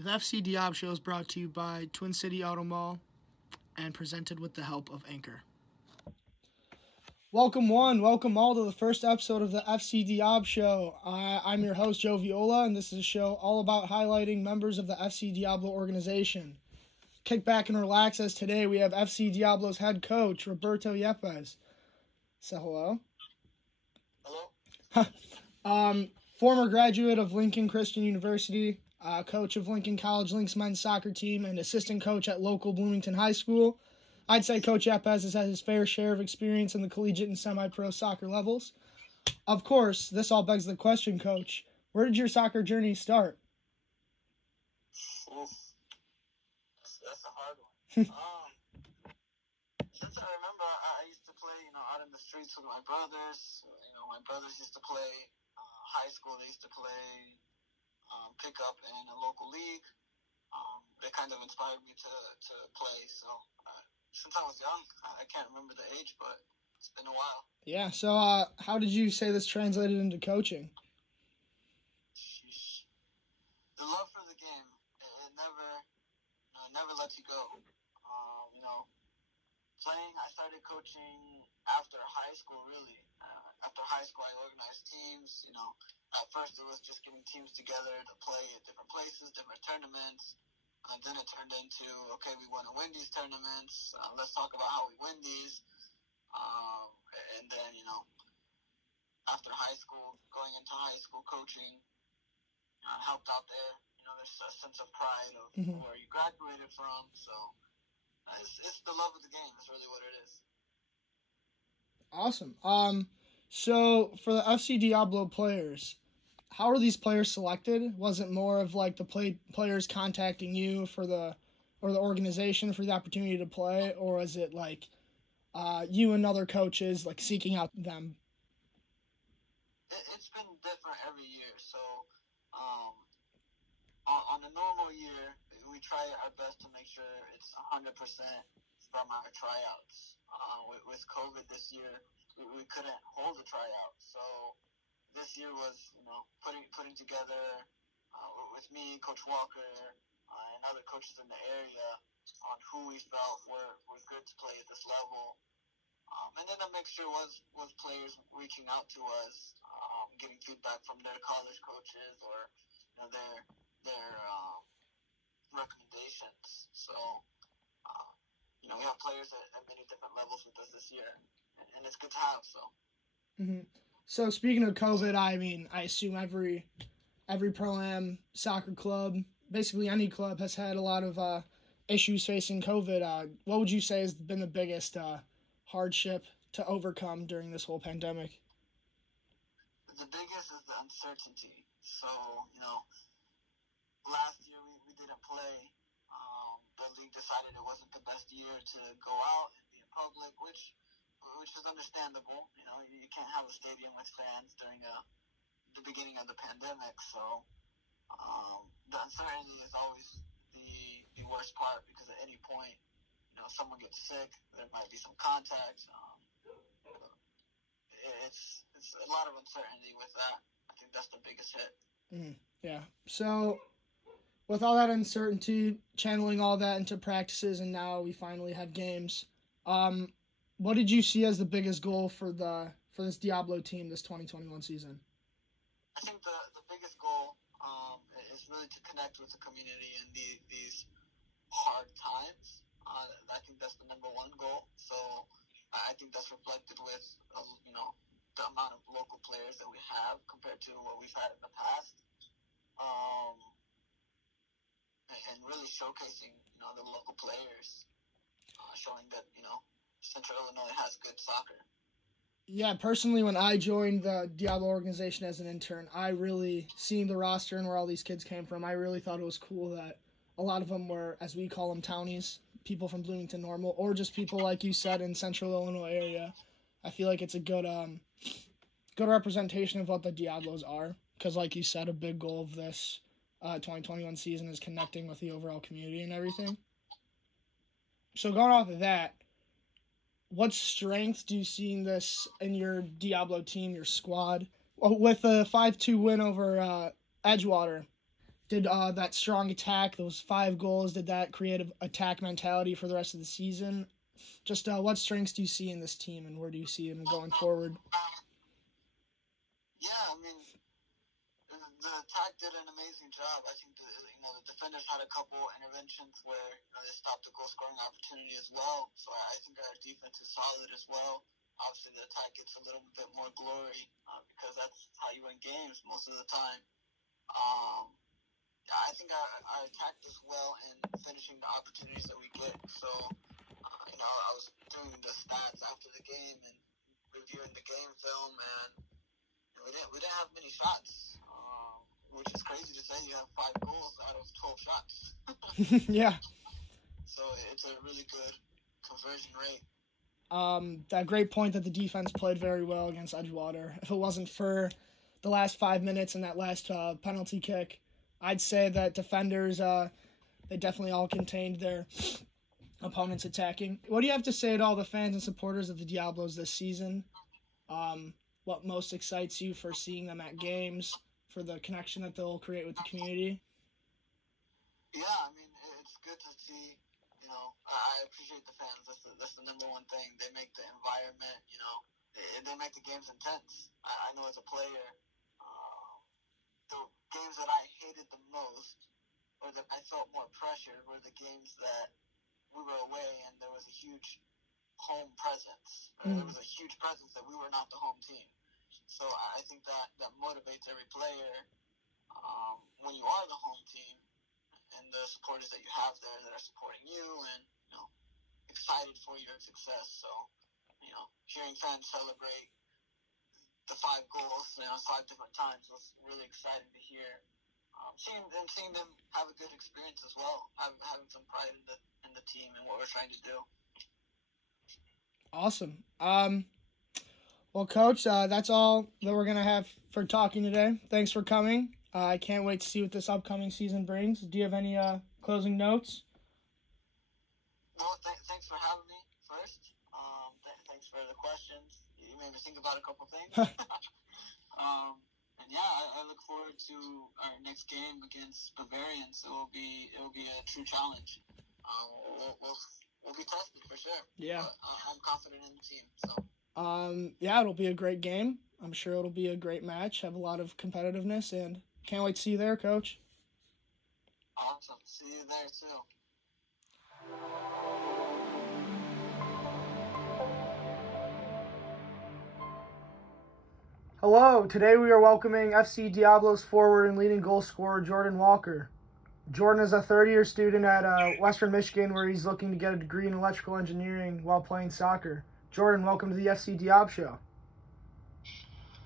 The FC Diabshow is brought to you by Twin City Auto Mall and presented with the help of Anchor. Welcome welcome all to the first episode of the FC Diabshow. I'm your host, Joe Viola, and this is a show all about highlighting members of the FC Diablo organization. Kick back and relax, as today we have FC Diablo's head coach, Roberto Yepez. Say hello. Hello. Former graduate of Lincoln Christian University, coach of Lincoln College Lynx men's soccer team, and assistant coach at local Bloomington High School. I'd say Coach Yepez has had his fair share of experience in the collegiate and semi-pro soccer levels. Of course, this all begs the question, Coach, where did your soccer journey start? Oof. That's a hard one. Since I remember, I used to play, out in the streets with my brothers. My brothers used to play high school. They used to play pickup in a local league. They kind of inspired me to play. So since I was young, I can't remember the age, but it's been a while. Yeah. So how did you say this translated into coaching? Sheesh. The love for the game, it never lets you go. Playing, I started coaching after high school, really. After high school, I organized teams. At first it was just getting teams together to play at different places, different tournaments. Then it turned into, okay, we want to win these tournaments. Let's talk about how we win these. And then, after high school, going into high school coaching, helped out there. There's a sense of pride of where you graduated from. So it's the love of the game. That's really what it is. Awesome. So for the FC Diablo players, how are these players selected? Was it more of like the players contacting you or the organization for the opportunity to play, or was it like you and other coaches like seeking out them? It's been different every year. So on a normal year, we try our best to make sure it's 100% from our tryouts. With COVID this year, we couldn't hold a tryout. So this year was, putting together with me, Coach Walker, and other coaches in the area on who we felt were good to play at this level. And then a mixture was players reaching out to us, getting feedback from their college coaches or their recommendations. So, we have players at many different levels with us this year, and it's good to have. So. Mm-hmm. So speaking of COVID, I assume every Pro-Am soccer club, basically any club, has had a lot of issues facing COVID. What would you say has been the biggest hardship to overcome during this whole pandemic? The biggest is the uncertainty. So, last year we didn't play. The league decided it wasn't the best year to go out and be in public, which is understandable. You can't have a stadium with fans during the beginning of the pandemic. So the uncertainty is always the worst part, because at any point, someone gets sick, there might be some contact. It's a lot of uncertainty with that. I think that's the biggest hit. Yeah. So with all that uncertainty, channeling all that into practices, and now we finally have games. What did you see as the biggest goal for this Diablo team this 2021 season? I think the biggest goal is really to connect with the community in these hard times. I think that's the number one goal. So I think that's reflected with the amount of local players that we have compared to what we've had in the past. And really showcasing, the local players, showing that, Central Illinois has good soccer. Yeah, personally, when I joined the Diablo organization as an intern, I really, seeing the roster and where all these kids came from, I really thought it was cool that a lot of them were, as we call them, townies, people from Bloomington Normal, or just people, like you said, in Central Illinois area. I feel like it's a good representation of what the Diablos are, because like you said, a big goal of this 2021 season is connecting with the overall community and everything. So going off of that, what strengths do you see in your Diablo team, your squad? With a 5-2 win over Edgewater, Did that strong attack, those 5 goals, did that create an attack mentality for the rest of the season? Just what strengths do you see in this team, and where do you see them going forward? Yeah, I mean, the attack did an amazing job. I think the defenders had a couple interventions where they stopped the goal scoring opportunity as well. So I think our defense is solid as well. Obviously, the attack gets a little bit more glory because that's how you win games most of the time. Yeah, I think I attacked as well in finishing the opportunities that we get. So, I was doing the stats after the game and reviewing the game film, and we didn't have many shots, which is crazy to say. You have 5 goals out of 12 shots. Yeah. So it's a really good conversion rate. That great point that the defense played very well against Edgewater. If it wasn't for the last 5 minutes and that last penalty kick, I'd say that defenders, they definitely all contained their opponents attacking. What do you have to say to all the fans and supporters of the Diablos this season? What most excites you for seeing them at games, for the connection that they'll create with the community? Yeah, I mean, it's good to see. I appreciate the fans. That's the number one thing. They make the environment. They make the games intense. I know as a player, the games that I hated the most, or that I felt more pressure, were the games that we were away and there was a huge home presence. There was a huge presence that we were not the home team. So I think that motivates every player when you are the home team, and the supporters that you have there that are supporting you and excited for your success. So hearing fans celebrate the 5 goals 5 different times was really exciting to hear. Seeing them have a good experience as well, having some pride in the team and what we're trying to do. Awesome. Well, Coach, that's all that we're gonna have for talking today. Thanks for coming. I can't wait to see what this upcoming season brings. Do you have any closing notes? Well, thanks for having me first. Thanks for the questions. You made me think about a couple things. And yeah, I look forward to our next game against Bavarians. It will be a true challenge. We'll be tested for sure. Yeah. But, I'm confident in the team. So. Yeah, it'll be a great game. I'm sure it'll be a great match. Have a lot of competitiveness, and can't wait to see you there, Coach. Awesome. See you there too. Hello, today we are welcoming FC Diablo's forward and leading goal scorer Jordan Walker. Jordan is a third-year student at Western Michigan where he's looking to get a degree in electrical engineering while playing soccer. Jordan, welcome to the FC Diabshow.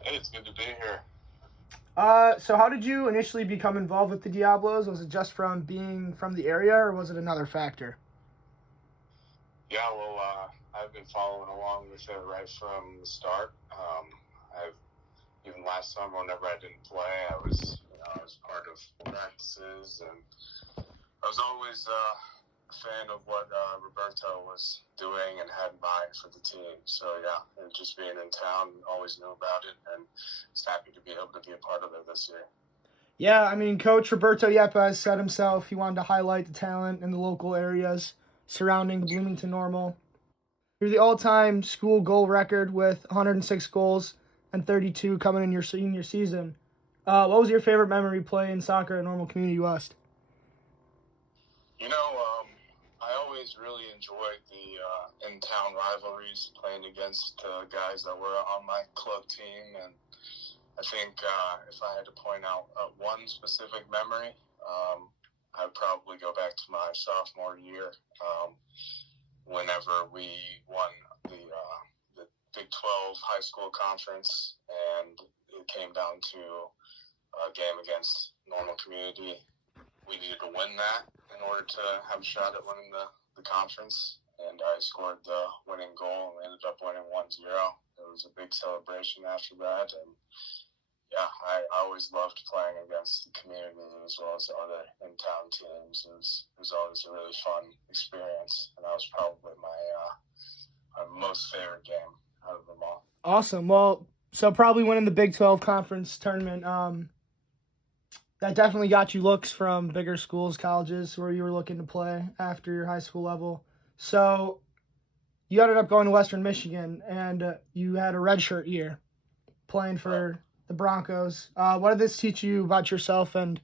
Hey, it's good to be here. So how did you initially become involved with the Diablos? Was it just from being from the area, or was it another factor? Yeah, well, I've been following along with it right from the start. Even last summer, whenever I didn't play, I was part of practices, and I was always a fan of what Roberto was doing and had in mind for the team. So yeah, and just being in town, always knew about it, and was happy to be able to be a part of it this year. Yeah, I mean, Coach Roberto Yepez said himself he wanted to highlight the talent in the local areas surrounding the Bloomington Normal. You're the all-time school goal record with 106 goals and 32 coming in your senior season. What was your favorite memory playing soccer at Normal Community West? I always really enjoyed the in-town rivalries, playing against guys that were on my club team. And I think if I had to point out one specific memory, I'd probably go back to my sophomore year whenever we won the Big 12 high school conference, and it came down to a game against Normal Community. We needed to win that in order to have a shot at winning the conference, and I scored the winning goal, and we ended up winning 1-0. It was a big celebration after that, and yeah, I always loved playing against the community as well as the other in-town teams. It was always a really fun experience, and that was probably my most favorite game out of them all. Awesome. Well, so probably winning the Big 12 conference tournament. that definitely got you looks from bigger schools, colleges, where you were looking to play after your high school level. So you ended up going to Western Michigan, and you had a redshirt year playing for the Broncos. What did this teach you about yourself and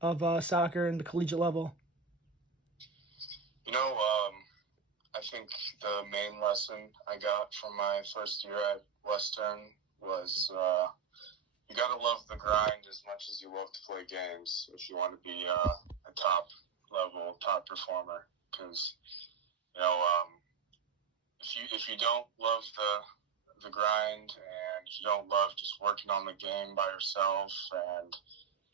of soccer and the collegiate level? I think the main lesson I got from my first year at Western was you got to love the grind as much as you love to play games if you want to be a top level, top performer. Because, if you don't love the grind and if you don't love just working on the game by yourself and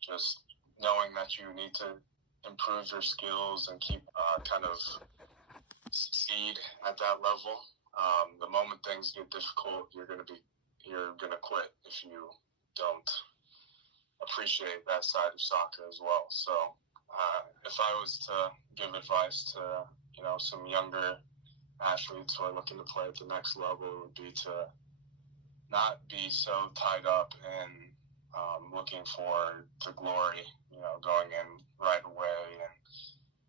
just knowing that you need to improve your skills and keep kind of succeed at that level. The moment things get difficult, you're gonna quit if you don't appreciate that side of soccer as well. So, if I was to give advice to some younger athletes who are looking to play at the next level, it would be to not be so tied up in looking for the glory, going in right away and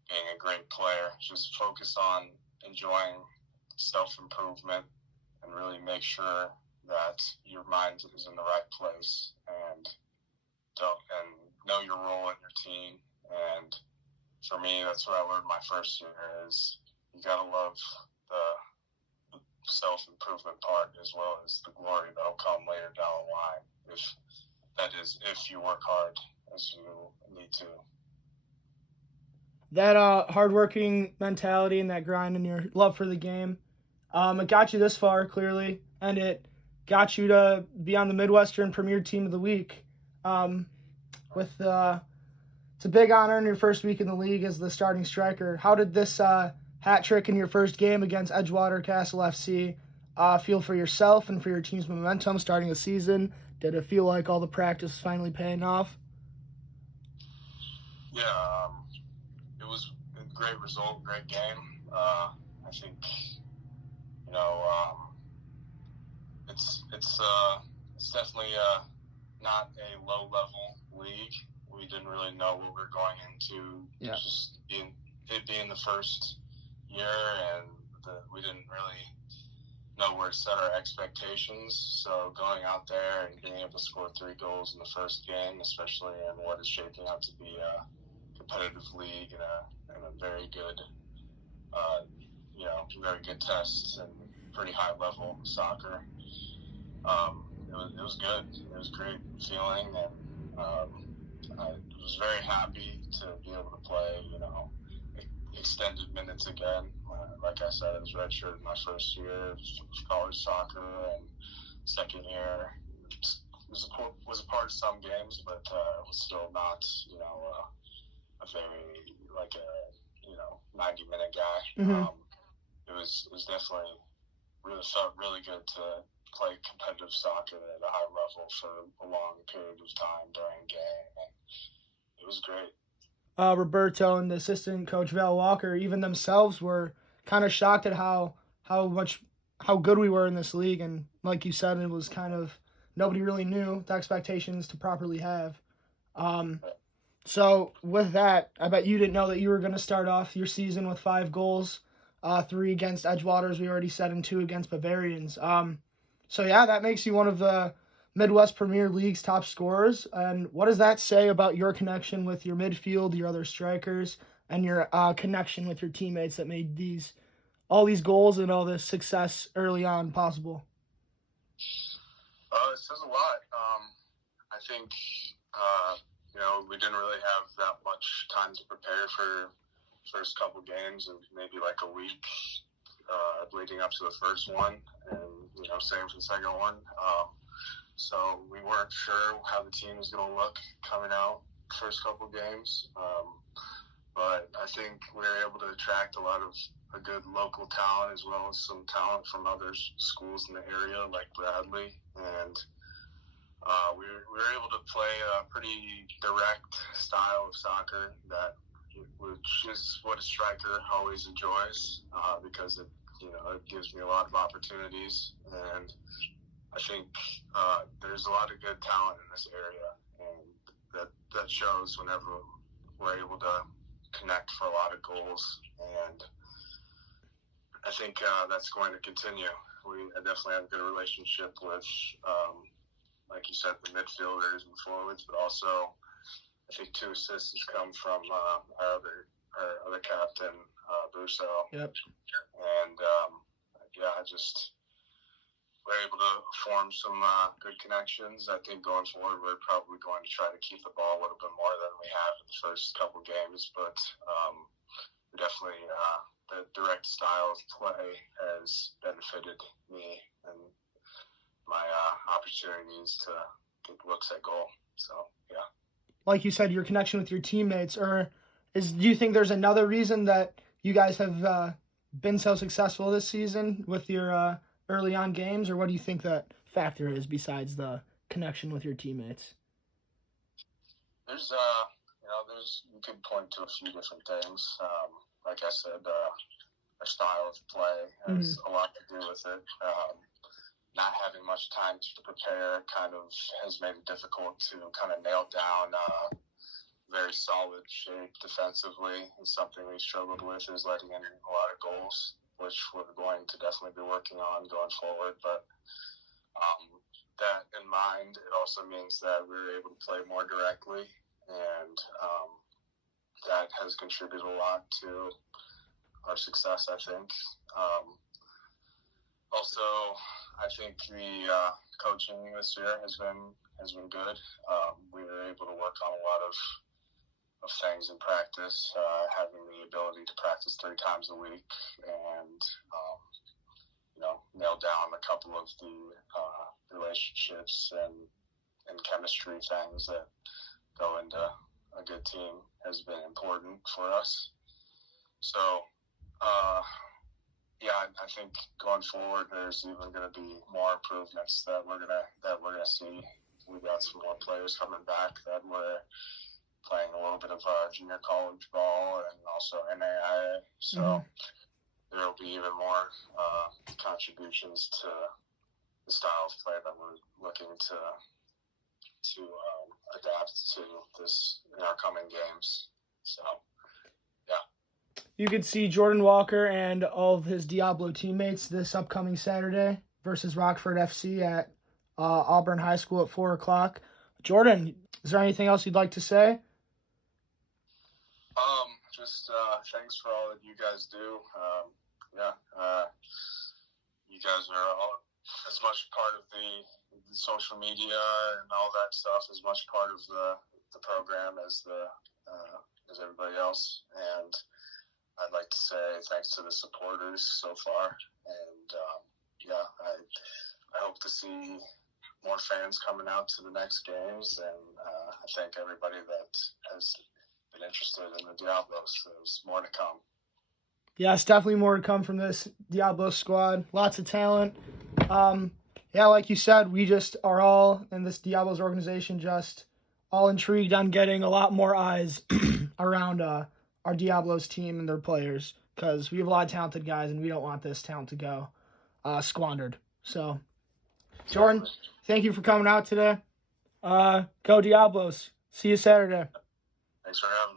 being a great player. Just focus on enjoying self-improvement and really make sure that your mind is in the right place and know your role in your team. And for me, that's what I learned my first year is you got to love the self-improvement part as well as the glory that'll come later down the line if you work hard as you need to. That hardworking mentality and that grind and your love for the game, it got you this far, clearly, and it got you to be on the Midwestern Premier Team of the Week. It's a big honor in your first week in the league as the starting striker. How did this hat trick in your first game against Edgewater Castle FC feel for yourself and for your team's momentum starting the season? Did it feel like all the practice was finally paying off? Yeah, it was a great result, great game. I think, it's definitely not a low-level league. We didn't really know what we were going into. Yeah. Just being the first year, and we didn't really know where to set our expectations. So going out there and being able to score 3 goals in the first game, especially in what is shaping out to be a competitive league and a very good, very good tests and pretty high level soccer. It was good. It was a great feeling, and I was very happy to be able to play, extended minutes again. Like I said, I was redshirted my first year of college soccer, and second year was a part of some games, but was still not, a very 90-minute guy. Mm-hmm. It was definitely felt really good to play competitive soccer at a high level for a long period of time during a game, and it was great. Roberto and the assistant coach Val Walker, even themselves were kind of shocked at how good we were in this league, and like you said, it was kind of nobody really knew the expectations to properly have. So with that, I bet you didn't know that you were going to start off your season with 5 goals, 3 against Edgewater, as we already said, and 2 against Bavarians. So yeah, that makes you one of the Midwest Premier League's top scorers. And what does that say about your connection with your midfield, your other strikers, and your connection with your teammates that made all these goals and all this success early on possible? It says a lot. I think, we didn't really have that much time to prepare for first couple games of maybe like a week leading up to the first one, and same for the second one. So we weren't sure how the team was going to look coming out first couple games, but I think we were able to attract a lot of a good local talent as well as some talent from other schools in the area like Bradley, and we were able to play a pretty direct style of soccer which is what a striker always enjoys, because it gives me a lot of opportunities, and I think there's a lot of good talent in this area, and that shows whenever we're able to connect for a lot of goals, and I think that's going to continue. We definitely have a good relationship with, like you said, the midfielders and forwards, but also I think 2 assists has come from our other captain, Brusso. Yep. And we're able to form some good connections. I think going forward, we're probably going to try to keep the ball a little bit more than we have in the first couple games, but we definitely the direct style of play has benefited me and my opportunities to get looks at goal. So, yeah. Like you said, your connection with your teammates, do you think there's another reason that you guys have been so successful this season with your early on games, or what do you think that factor is besides the connection with your teammates? There's you could point to a few different things. Like I said, our style of play has a lot to do with it. Not having much time to prepare kind of has made it difficult to kind of nail down very solid shape defensively. Is something we struggled with, is letting in a lot of goals, which we're going to definitely be working on going forward. But that in mind, it also means that we're able to play more directly, and that has contributed a lot to our success, I think. Also, I think the coaching this year has been good. We were able to work on a lot of things in practice, having the ability to practice 3 times a week, and nail down a couple of the relationships and chemistry things that go into a good team has been important for us. So, I think going forward, there's even going to be more improvements that we're gonna see. We got some more players coming back that we're playing a little bit of junior college ball and also NAIA. So there will be even more contributions to the style of play that we're looking to adapt to this in our coming games. So, yeah. You could see Jordan Walker and all of his Diablo teammates this upcoming Saturday versus Rockford FC at Auburn High School at 4 o'clock. Jordan, is there anything else you'd like to say? Just thanks for all that you guys do. You guys are all as much part of the social media and all that stuff, as much part of the program as everybody else. And I'd like to say thanks to the supporters so far. And I hope to see more fans coming out to the next games. And I thank everybody that has been interested in the Diablos. There's more to come. Yes, definitely more to come from this Diablo squad. Lots of talent. Like you said, we just are all in this Diablos organization just all intrigued on getting a lot more eyes around our Diablos team and their players, because we have a lot of talented guys and we don't want this talent to go squandered. So, Jordan, thank you for coming out today. Go Diablos. See you Saturday. Thanks for having me.